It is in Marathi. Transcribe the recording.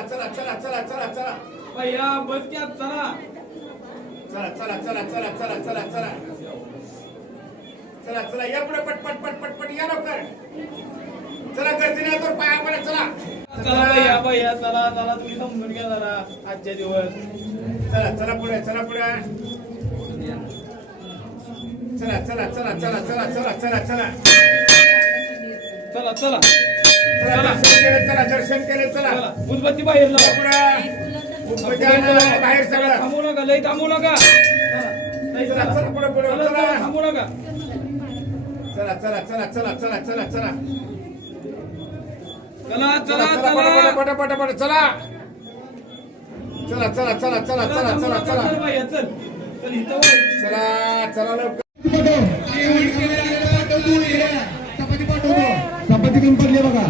चला चला चला चला चला भैया बस क्या चला चला चला चला चला चला चला चला चला चला या पुढे पट पट पट पट पट या लवकर चला गर्दीने तर पाया पडा चला चला भैया भैया चला चला तुम्ही समजून घ्या जरा आजचे दिवस चला चला पुढे चला पुढे चला चला चला चला चला चला चला चला चला चला चला दर्शन केलं चला दर्शन केलं चला चला उदबत्ती बाहेर लावा बाहेर सगळं थांबू नका लई थांबू नका चला, चला, चला, पुढे, पुढे, चला, चला. चला, थांबू नका चला चला चला चला चला चला चला चला चला चला चला चला पटा पटा पटा चला चला चला चला चला चला चला चला चल चल चल इथं वळ. चला चला लवकर चपाती कमी पडली बघा